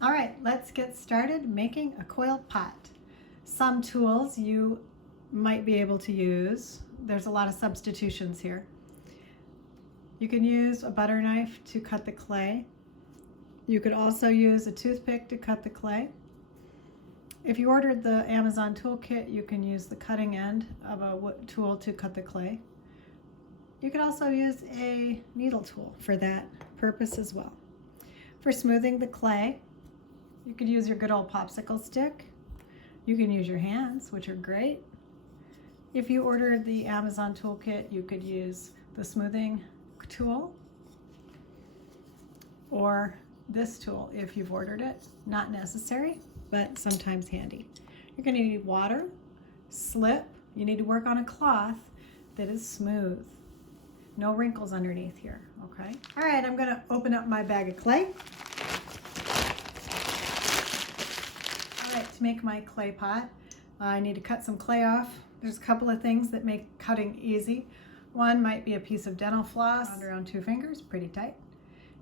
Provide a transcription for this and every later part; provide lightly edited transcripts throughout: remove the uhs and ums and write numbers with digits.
All right, let's get started making a coil pot. Some tools you might be able to use. There's a lot of substitutions here. You can use a butter knife to cut the clay. You could also use a toothpick to cut the clay. If you ordered the Amazon toolkit, you can use the cutting end of a tool to cut the clay. You could also use a needle tool for that purpose as well. For smoothing the clay, you could use your good old popsicle stick. You can use your hands, which are great. If you ordered the Amazon toolkit, you could use the smoothing tool or this tool if you've ordered it. Not necessary, but sometimes handy. You're going to need water, slip. You need to work on a cloth that is smooth. No wrinkles underneath here, okay? All right, I'm going to open up my bag of clay. All right, to make my clay pot, I need to cut some clay off. There's a couple of things that make cutting easy. One might be a piece of dental floss around 2 fingers, pretty tight.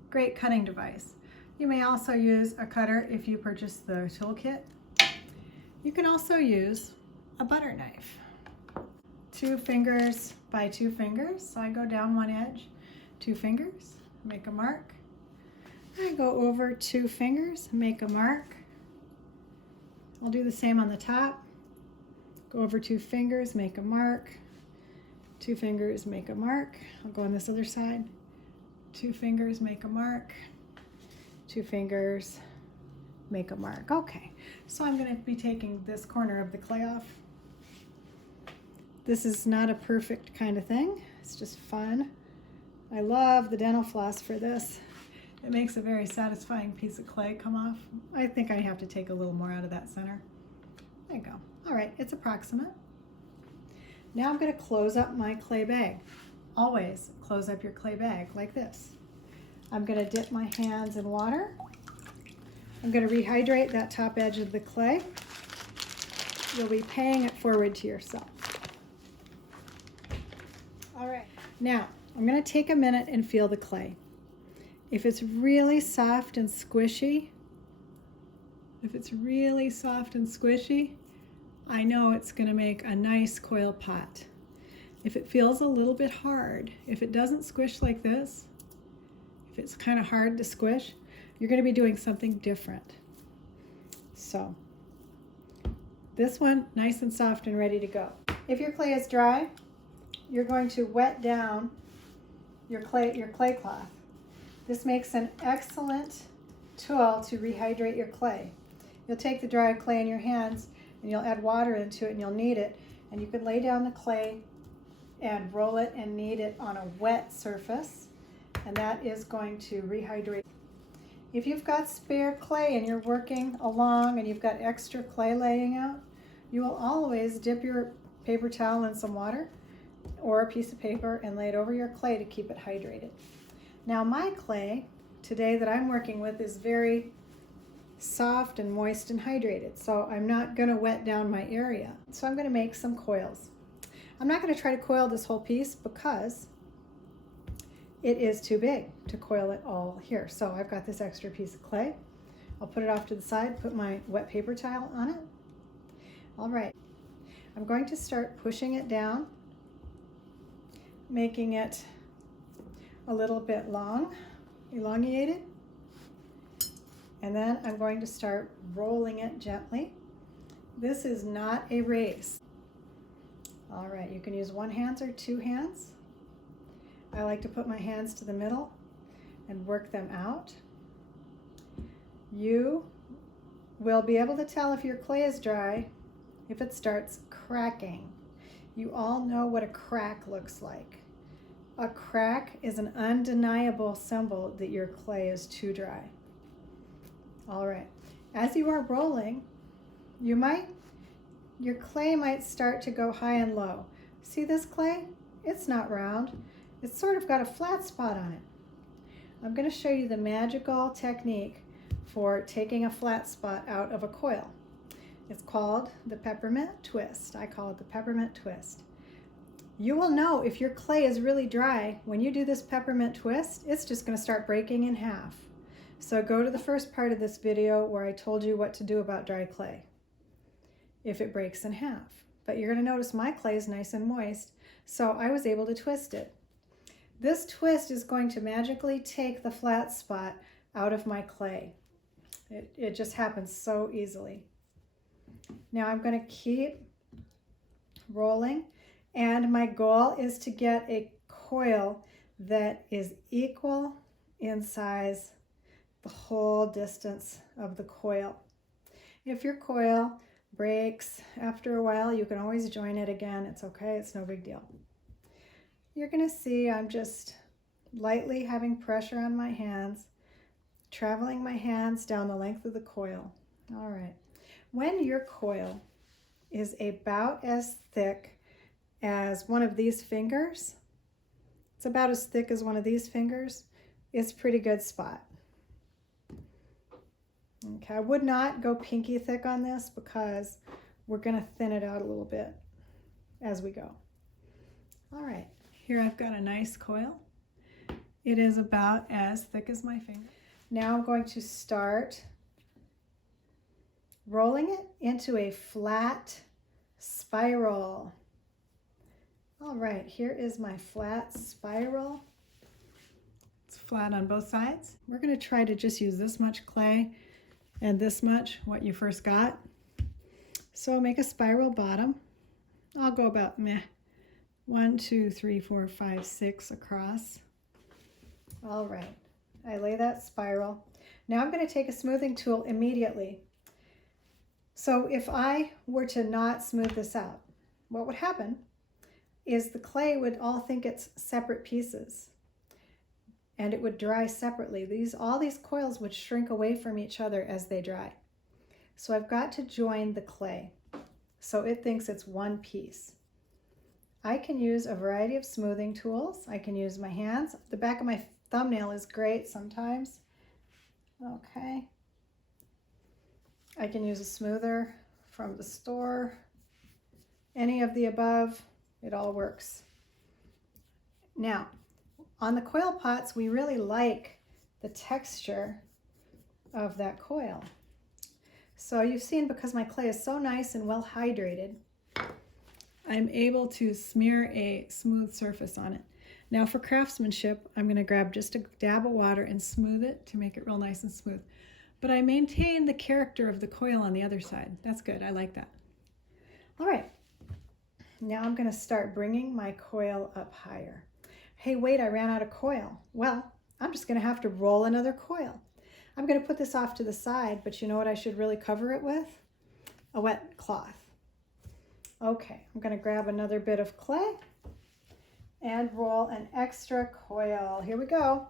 Great cutting device. You may also use a cutter if you purchase the toolkit. You can also use a butter knife. 2 fingers by 2 fingers. So I go down one edge, 2 fingers, make a mark. I go over 2 fingers, make a mark. I'll do the same on the top. Go over 2 fingers, make a mark. 2 fingers, make a mark. I'll go on this other side. 2 fingers, make a mark. 2 fingers, make a mark. Okay, so I'm going to be taking this corner of the clay off. This is not a perfect kind of thing. It's just fun. I love the dental floss for this. It makes a very satisfying piece of clay come off. I think I have to take a little more out of that center. There you go. All right, it's approximate. Now I'm going to close up my clay bag. Always close up your clay bag like this. I'm going to dip my hands in water. I'm going to rehydrate that top edge of the clay. You'll be paying it forward to yourself. All right, now I'm going to take a minute and feel the clay. If it's really soft and squishy, I know it's going to make a nice coil pot. If it feels a little bit hard, if it doesn't squish like this, if it's kind of hard to squish, you're going to be doing something different. So this one, nice and soft and ready to go. If your clay is dry, you're going to wet down your clay cloth. This makes an excellent tool to rehydrate your clay. You'll take the dry clay in your hands and you'll add water into it and you'll knead it, and you can lay down the clay and roll it and knead it on a wet surface, and that is going to rehydrate. If you've got spare clay and you're working along and you've got extra clay laying out, you will always dip your paper towel in some water or a piece of paper and lay it over your clay to keep it hydrated. Now my clay today that I'm working with is very soft and moist and hydrated, so I'm not going to wet down my area. So I'm going to make some coils. I'm not going to try to coil this whole piece because it is too big to coil it all here. So I've got this extra piece of clay. I'll put it off to the side, put my wet paper towel on it. All right, I'm going to start pushing it down, making it a little bit elongated. And then I'm going to start rolling it gently. This is not a race. All right, you can use 1 hand or 2 hands. I like to put my hands to the middle and work them out. You will be able to tell if your clay is dry if it starts cracking. You all know what a crack looks like. A crack is an undeniable symbol that your clay is too dry. All right, as you are rolling, your clay might start to go high and low. See this clay? It's not round. It's sort of got a flat spot on it. I'm going to show you the magical technique for taking a flat spot out of a coil. It's called the peppermint twist. I call it the peppermint twist. You will know if your clay is really dry when you do this peppermint twist. It's just going to start breaking in half. So go to the first part of this video where I told you what to do about dry clay if it breaks in half. But you're going to notice my clay is nice and moist, so I was able to twist it. This twist is going to magically take the flat spot out of my clay. It just happens so easily. Now I'm going to keep rolling, and my goal is to get a coil that is equal in size the whole distance of the coil. If your coil breaks after a while, you can always join it again. It's okay, it's no big deal. You're going to see I'm just lightly having pressure on my hands, traveling my hands down the length of the coil. All right. When your coil is about as thick as one of these fingers, it's about as thick as one of these fingers, it's a pretty good spot. Okay, I would not go pinky thick on this because we're going to thin it out a little bit as we go. All right, here I've got a nice coil. It is about as thick as my finger. Now I'm going to start rolling it into a flat spiral. All right, here is my flat spiral. It's flat on both sides. We're going to try to just use this much clay and this much, what you first got. So make a spiral bottom. I'll go about 1, 2, 3, 4, 5, 6 across. All right, I lay that spiral. Now I'm going to take a smoothing tool immediately. So if I were to not smooth this out, what would happen is the clay would all think it's separate pieces and it would dry separately. All these coils would shrink away from each other as they dry. So I've got to join the clay so it thinks it's one piece. I can use a variety of smoothing tools. I can use my hands. The back of my thumbnail is great sometimes. Okay. I can use a smoother from the store. Any of the above, it all works. Now, on the coil pots, we really like the texture of that coil. So you've seen, because my clay is so nice and well hydrated, I'm able to smear a smooth surface on it. Now for craftsmanship, I'm going to grab just a dab of water and smooth it to make it real nice and smooth. But I maintain the character of the coil on the other side. That's good, I like that. All right, now I'm going to start bringing my coil up higher. Hey, wait, I ran out of coil. Well, I'm just going to have to roll another coil. I'm going to put this off to the side, but you know what I should really cover it with? A wet cloth. Okay, I'm going to grab another bit of clay and roll an extra coil. Here we go.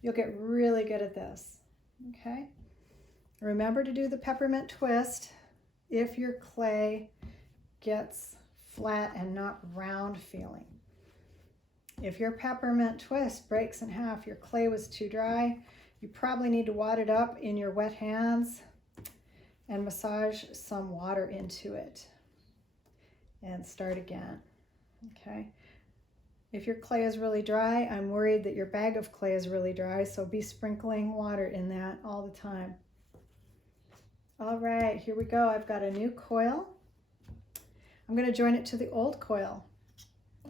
You'll get really good at this. Okay. Remember to do the peppermint twist if your clay gets flat and not round feeling. If your peppermint twist breaks in half, your clay was too dry, you probably need to wad it up in your wet hands and massage some water into it and start again. Okay. If your clay is really dry, I'm worried that your bag of clay is really dry, so be sprinkling water in that all the time. All right, here we go. I've got a new coil. I'm going to join it to the old coil.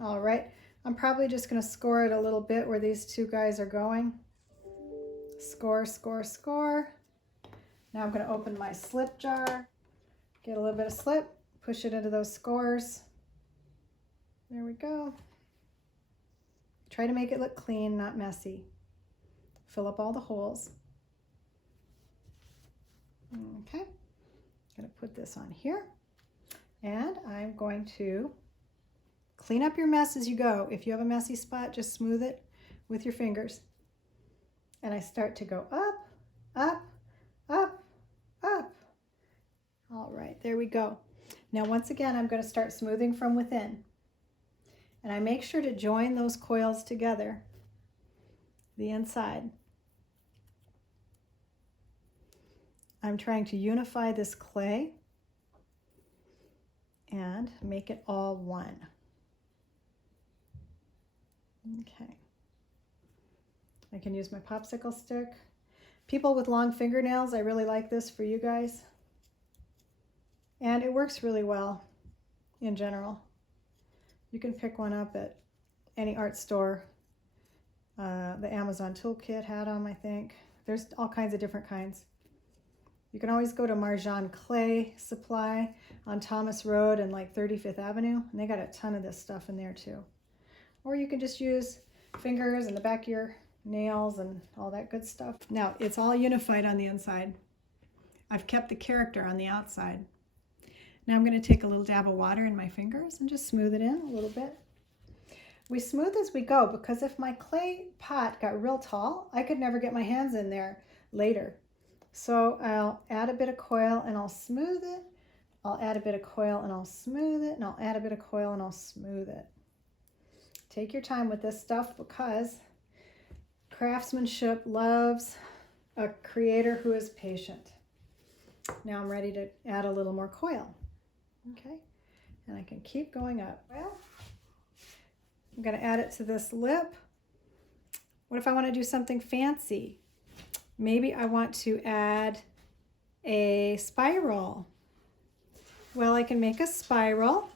All right, I'm probably just going to score it a little bit where these two guys are going. Score, score, score. Now I'm going to open my slip jar, get a little bit of slip, push it into those scores. There we go. Try to make it look clean, not messy. Fill up all the holes. Okay, I'm going to put this on here. And I'm going to clean up your mess as you go. If you have a messy spot, just smooth it with your fingers. And I start to go up, up, up, up. All right, there we go. Now, once again, I'm going to start smoothing from within. And I make sure to join those coils together, the inside. I'm trying to unify this clay and make it all one. Okay. I can use my popsicle stick. People with long fingernails, I really like this for you guys. And it works really well in general. You can pick one up at any art store. The Amazon Toolkit had them, I think. There's all kinds of different kinds. You can always go to Marjan Clay Supply on Thomas Road and like 35th Avenue, and they got a ton of this stuff in there too. Or you can just use fingers and the back of your nails and all that good stuff. Now, it's all unified on the inside. I've kept the character on the outside. Now I'm going to take a little dab of water in my fingers and just smooth it in a little bit. We smooth as we go, because if my clay pot got real tall, I could never get my hands in there later. So I'll add a bit of coil and I'll smooth it. I'll add a bit of coil and I'll smooth it, and I'll add a bit of coil and I'll smooth it. Take your time with this stuff, because craftsmanship loves a creator who is patient. Now I'm ready to add a little more coil. Okay, and I can keep going up. Well, I'm going to add it to this lip. What if I want to do something fancy? Maybe I want to add a spiral. Well, I can make a spiral.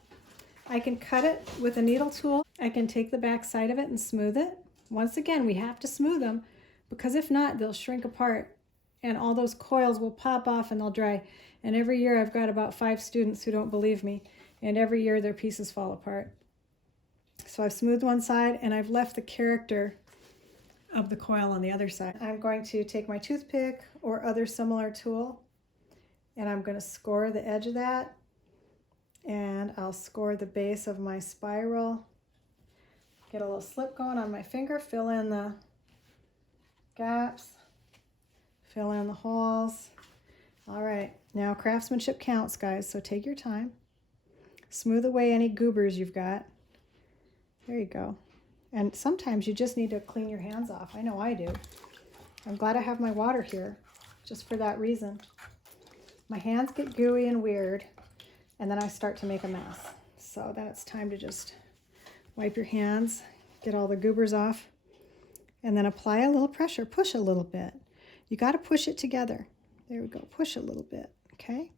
I can cut it with a needle tool. I can take the back side of it and smooth it. Once again, we have to smooth them, because if not, they'll shrink apart and all those coils will pop off and they'll dry. And every year I've got about 5 students who don't believe me, and every year their pieces fall apart. So I've smoothed one side and I've left the character of the coil on the other side. I'm going to take my toothpick or other similar tool, and I'm going to score the edge of that, and I'll score the base of my spiral. Get a little slip going on my finger, fill in the gaps, fill in the holes. All right, now craftsmanship counts, guys, so take your time. Smooth away any goobers you've got. There you go. And sometimes you just need to clean your hands off. I know I do. I'm glad I have my water here, just for that reason. My hands get gooey and weird, and then I start to make a mess. So then it's time to just wipe your hands, get all the goobers off, and then apply a little pressure. Push a little bit. You got to push it together. There we go. Push a little bit. Okay.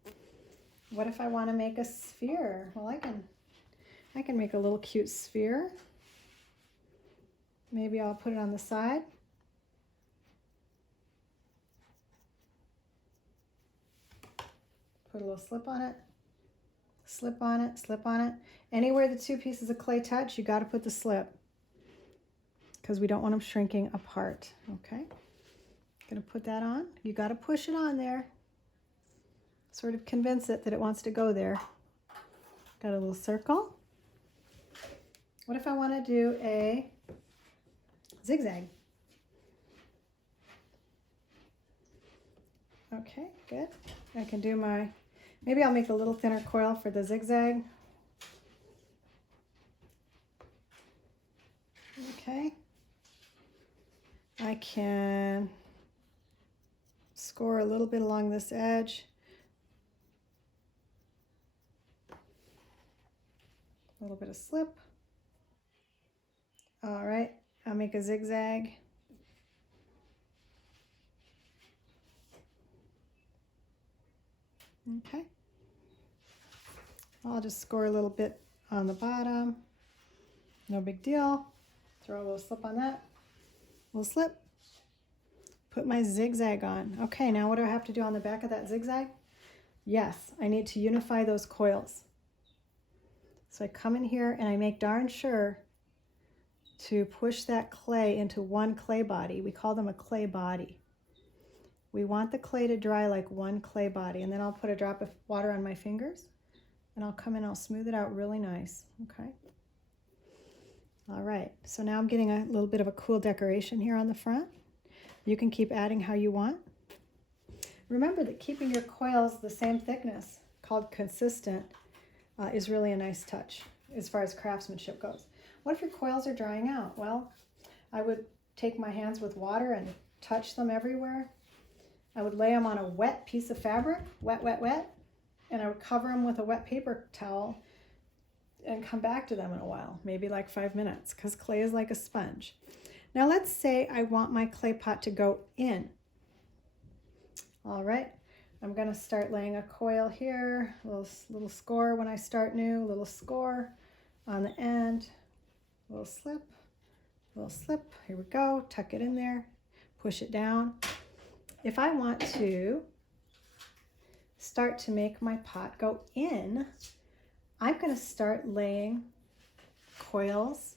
What if I want to make a sphere? Well, I can make a little cute sphere. Maybe I'll put it on the side. Put a little slip on it. Slip on it, slip on it. Anywhere the 2 pieces of clay touch, you got to put the slip, because we don't want them shrinking apart. Okay. Gonna put that on. You got to push it on there. Sort of convince it that it wants to go there. Got a little circle. What if I want to do a zigzag? Okay, good. I can do my, maybe I'll make a little thinner coil for the zigzag. Okay. I can score a little bit along this edge. A little bit of slip. All right, I'll make a zigzag. Okay. I'll just score a little bit on the bottom. No big deal. Throw a little slip on that. A little slip. Put my zigzag on. Okay, now what do I have to do on the back of that zigzag? Yes, I need to unify those coils. So I come in here and I make darn sure to push that clay into one clay body. We call them a clay body. We want the clay to dry like one clay body, and then I'll put a drop of water on my fingers and I'll come in, I'll smooth it out really nice. Okay. All right, so now I'm getting a little bit of a cool decoration here on the front. You can keep adding how you want. Remember that keeping your coils the same thickness, called consistent, is really a nice touch as far as craftsmanship goes. What if your coils are drying out? Well, I would take my hands with water and touch them everywhere. I would lay them on a wet piece of fabric, wet, wet, wet, and I would cover them with a wet paper towel and come back to them in a while, maybe like 5 minutes, because clay is like a sponge. Now let's say I want my clay pot to go in. All right, I'm going to start laying a coil here, little score when I start new, little score on the end, little slip, here we go, tuck it in there, push it down. If I want to start to make my pot go in, I'm going to start laying coils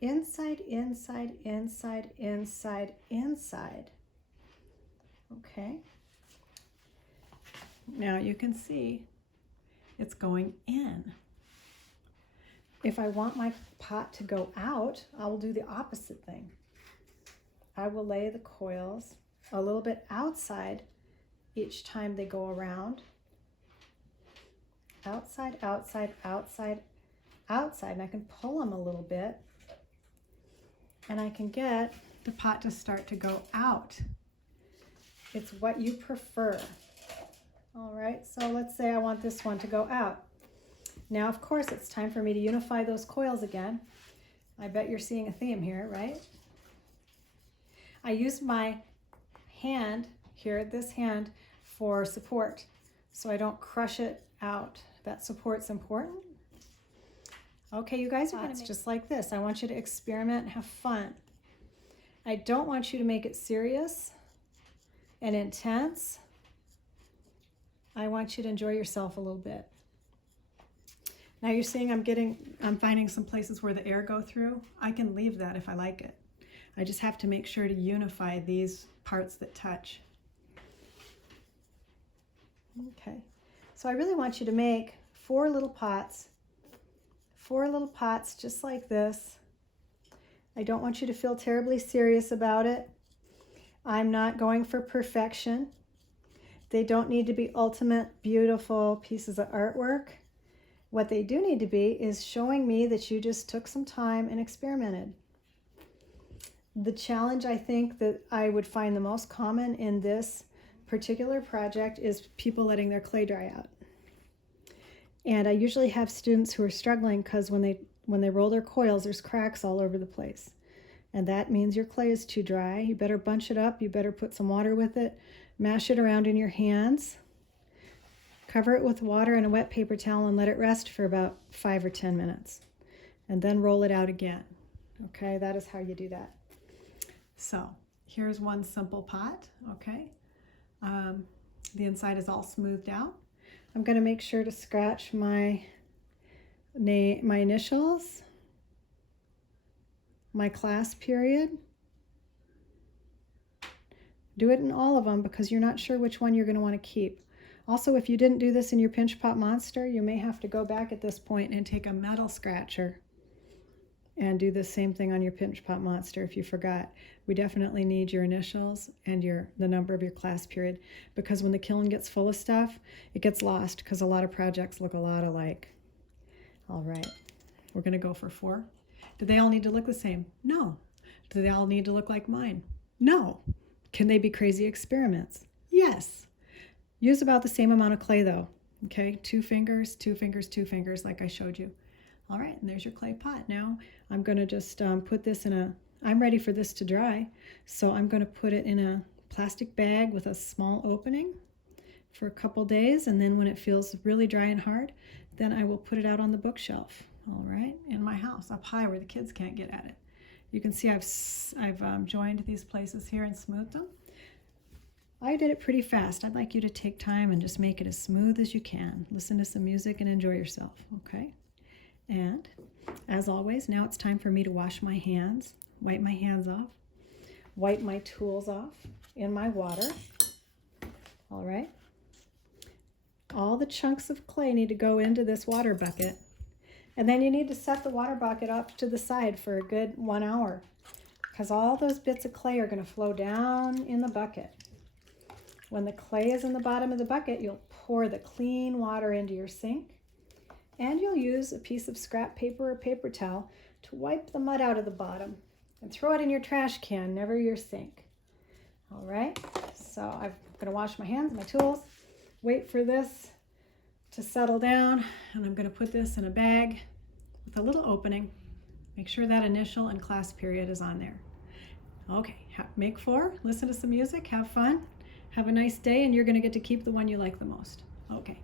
inside, inside, inside, inside, inside. Okay. Now you can see it's going in. If I want my pot to go out, I will do the opposite thing. I will lay the coils a little bit outside each time they go around. Outside, outside, outside, outside. And I can pull them a little bit. And I can get the pot to start to go out. It's what you prefer. All right, so let's say I want this one to go out. Now, of course, it's time for me to unify those coils again. I bet you're seeing a theme here, right? I use my hand here, this hand, for support, so I don't crush it out. That support's important. Okay, you guys are going to make just like this. I want you to experiment and have fun. I don't want you to make it serious and intense. I want you to enjoy yourself a little bit. Now you're seeing I'm finding some places where the air go through. I can leave that if I like it. I just have to make sure to unify these parts that touch. Okay, so I really want you to make 4 little pots just like this. I don't want you to feel terribly serious about it. I'm not going for perfection. They don't need to be ultimate, beautiful pieces of artwork. What they do need to be is showing me that you just took some time and experimented. The challenge I think that I would find the most common in this particular project is people letting their clay dry out. And I usually have students who are struggling because when they roll their coils, there's cracks all over the place. And that means your clay is too dry. You better bunch it up. You better put some water with it. Mash it around in your hands. Cover it with water and a wet paper towel and let it rest for about 5 or 10 minutes. And then roll it out again. Okay, that is how you do that. So here's one simple pot, okay? The inside is all smoothed out. I'm going to make sure to scratch my initials, my class period. Do it in all of them because you're not sure which one you're going to want to keep. Also, if you didn't do this in your Pinch Pot Monster, you may have to go back at this point and take a metal scratcher and do the same thing on your Pinch Pot Monster if you forgot. We definitely need your initials and the number of your class period, because when the kiln gets full of stuff, it gets lost because a lot of projects look a lot alike. All right, we're going to go for 4. Do they all need to look the same? No. Do they all need to look like mine? No. Can they be crazy experiments? Yes. Use about the same amount of clay though, okay? 2 fingers, 2 fingers, 2 fingers like I showed you. All right, and there's your clay pot. Now I'm going to just put this I'm ready for this to dry, so I'm going to put it in a plastic bag with a small opening for a couple days, and then when it feels really dry and hard, then I will put it out on the bookshelf, all right, in my house, up high where the kids can't get at it. You can see I've joined these places here and smoothed them. I did it pretty fast. I'd like you to take time and just make it as smooth as you can. Listen to some music and enjoy yourself, okay? And as always, now it's time for me to wash my hands, wipe my hands off, wipe my tools off in my water. All right. All the chunks of clay need to go into this water bucket. And then you need to set the water bucket up to the side for a good 1 hour, because all those bits of clay are going to flow down in the bucket. When the clay is in the bottom of the bucket, you'll pour the clean water into your sink, and you'll use a piece of scrap paper or paper towel to wipe the mud out of the bottom and throw it in your trash can, never your sink. All right, so I'm going to wash my hands and my tools, wait for this to settle down, and I'm going to put this in a bag with a little opening. Make sure that initial and class period is on there. Okay, make 4, listen to some music, have fun. Have a nice day, and you're going to get to keep the one you like the most. Okay.